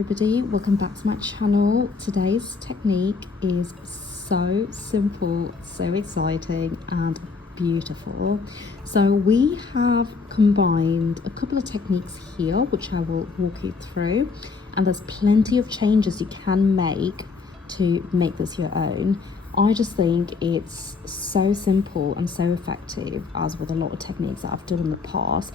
everybody, welcome back to my channel. Today's technique is so simple, so exciting and beautiful. So we have combined a couple of techniques here which I will walk you through, and there's plenty of changes you can make to make this your own. I just think it's so simple and so effective, as with a lot of techniques that I've done in the past.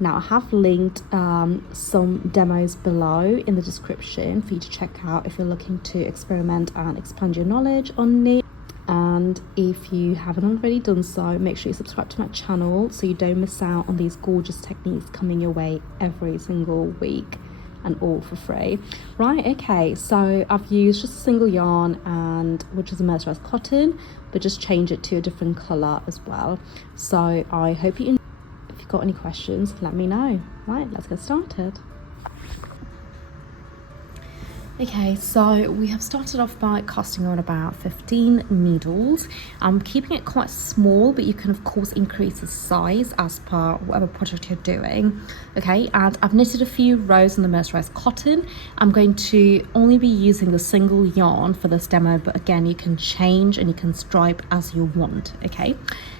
Now I have linked some demos below in the description for you to check out if you're looking to experiment and expand your knowledge on it. And if you haven't already done so, make sure you subscribe to my channel so you don't miss out on these gorgeous techniques coming your way every single week, and all for free. Right, okay, so I've used just a single yarn, and which is a mercerized cotton, but just change it to a different color as well. So I hope you enjoy. If you've got any questions, let me know. Right, let's get started. Okay, so we have started off by casting on about 15 needles. I'm keeping it quite small, but you can of course increase the size as per whatever project you're doing. Okay, and I've knitted a few rows in the mercerized cotton. I'm going to only be using the single yarn for this demo, but again, you can change and you can stripe as you want. Okay,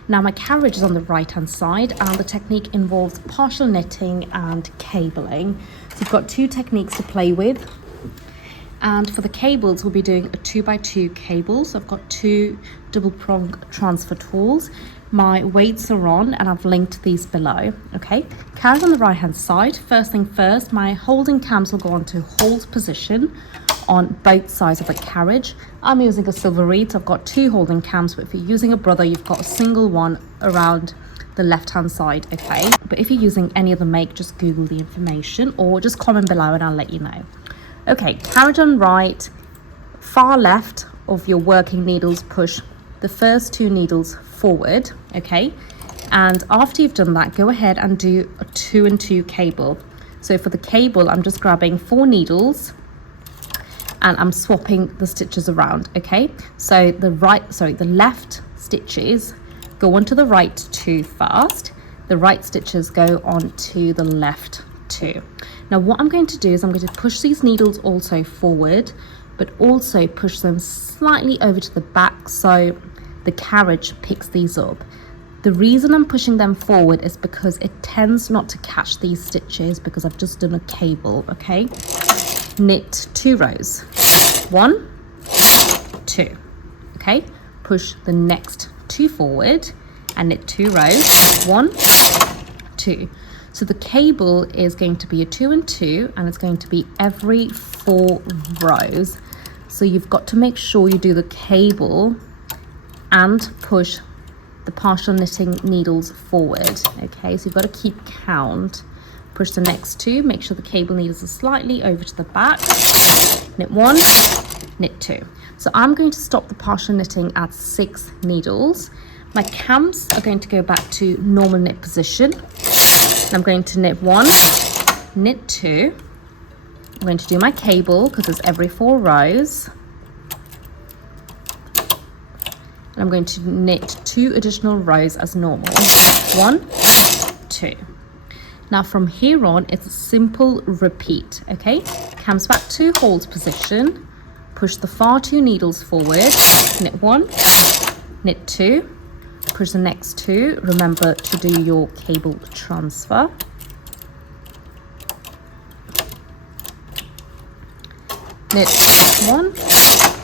now my carriage is on the right hand side, and the technique involves partial knitting and cabling. So you've got two techniques to play with. And for the cables, we'll be doing a 2x2 cable. So I've got two double prong transfer tools. My weights are on, and I've linked these below. Okay, carriage on the right hand side. First thing first, my holding cams will go on to hold position on both sides of the carriage. I'm using a silver reed, so I've got two holding cams, but if you're using a brother, you've got a single one around the left hand side. Okay, but if you're using any other make, just Google the information or just comment below and I'll let you know. Okay, carriage on right, far left of your working needles, push the first two needles forward. Okay, and after you've done that, go ahead and do a 2 and 2 cable. So for the cable, I'm just grabbing 4 needles and I'm swapping the stitches around. Okay, so the left stitches go onto the right 2 first, the right stitches go onto the left 2. Now what I'm going to do is I'm going to push these needles also forward, but also push them slightly over to the back so the carriage picks these up. The reason I'm pushing them forward is because it tends not to catch these stitches because I've just done a cable. Okay, knit 2 rows, 1, 2. Okay, push the next 2 forward and knit 2 rows, 1, 2. So the cable is going to be a 2 and 2, and it's going to be every 4 rows. So you've got to make sure you do the cable and push the partial knitting needles forward. Okay, so you've got to keep count. Push the next 2, make sure the cable needles are slightly over to the back. Knit 1, knit 2. So I'm going to stop the partial knitting at 6 needles. My cams are going to go back to normal knit position. I'm going to knit 1, knit 2. I'm going to do my cable because it's every 4 rows. And I'm going to knit 2 additional rows as normal. 1, 2. Now from here on, it's a simple repeat. Okay, cams back to hold position. Push the far 2 needles forward. Knit 1, knit 2. Push the next 2. Remember to do your cable transfer. Knit 1,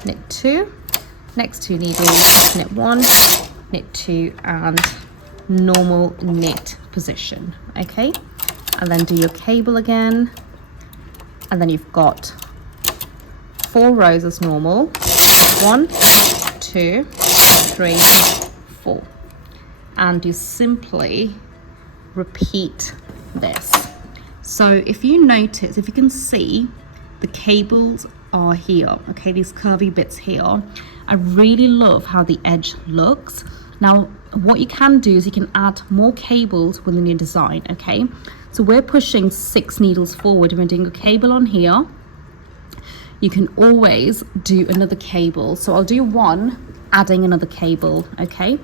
knit 2. Next 2 needles, knit 1, knit 2, and normal knit position. Okay, and then do your cable again, and then you've got 4 rows as normal. 1, 2, 3, 4. And you simply repeat this. So if you notice, if you can see, the cables are here. Okay, these curvy bits here. I really love how the edge looks. Now what you can do is you can add more cables within your design. Okay, so we're pushing 6 needles forward and we're doing a cable on here. You can always do another cable. So I'll do 1, adding another cable. Okay,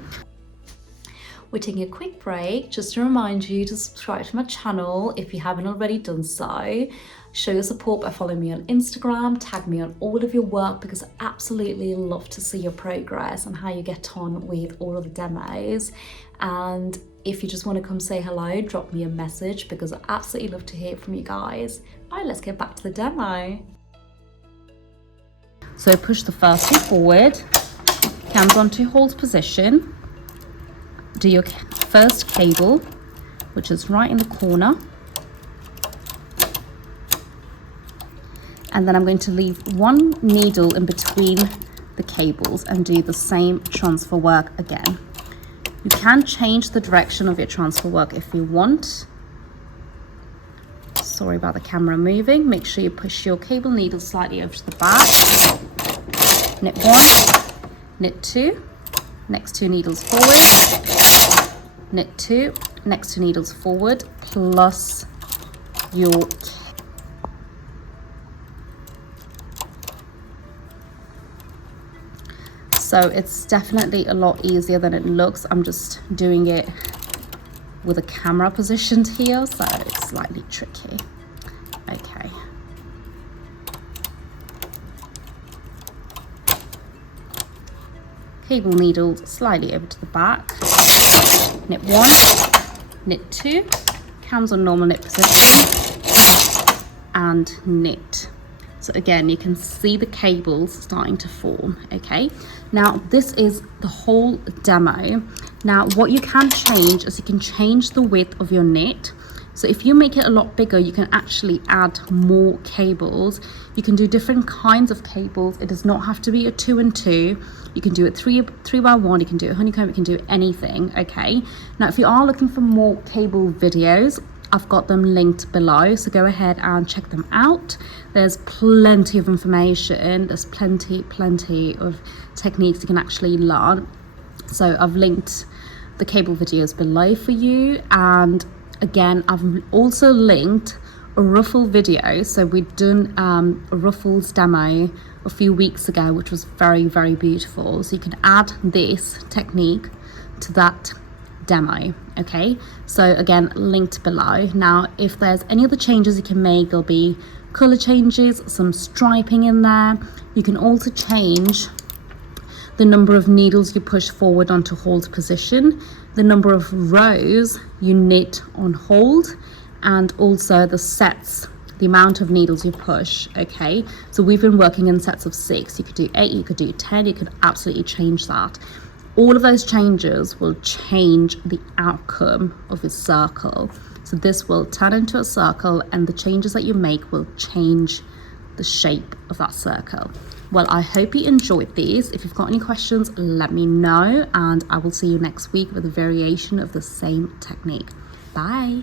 we're taking a quick break just to remind you to subscribe to my channel if you haven't already done so. Show your support by following me on Instagram, tag me on all of your work because I absolutely love to see your progress and how you get on with all of the demos. And if you just want to come say hello, drop me a message because I absolutely love to hear from you guys. All right, let's get back to the demo. So push the first two forward, hands onto hold position, do your first cable, which is right in the corner. And then I'm going to leave one needle in between the cables and do the same transfer work again. You can change the direction of your transfer work if you want. Sorry about the camera moving. Make sure you push your cable needle slightly over to the back. Knit one, knit two, next two needles forward, knit two, next two needles forward, plus your So it's definitely a lot easier than it looks. I'm just doing it with a camera positioned here, so it's slightly tricky. Okay. Cable needles slightly over to the back. Knit one, knit two, cams on normal knit position, and knit. So again, you can see the cables starting to form, okay? Now, this is the whole demo. Now, what you can change is you can change the width of your knit. So if you make it a lot bigger, you can actually add more cables. You can do different kinds of cables. It does not have to be a 2 and 2. You can do it 3 by 1, you can do it honeycomb, you can do anything, okay? Now, if you are looking for more cable videos, I've got them linked below, so go ahead and check them out. There's plenty of information, there's plenty of techniques you can actually learn. So I've linked the cable videos below for you, and again, I've also linked a ruffle video. So we'd done a ruffles demo a few weeks ago, which was very, very beautiful. So you can add this technique to that demo, okay? So again, linked below. Now, if there's any other changes you can make, there'll be color changes, some striping in there. You can also change the number of needles you push forward onto hold position, the number of rows you knit on hold, and also the sets, the amount of needles you push, okay? So we've been working in sets of 6. You could do 8, you could do 10, you could absolutely change that. All of those changes will change the outcome of a circle. So this will turn into a circle, and the changes that you make will change the shape of that circle. Well, I hope you enjoyed these. If you've got any questions, let me know, and I will see you next week with a variation of the same technique. Bye.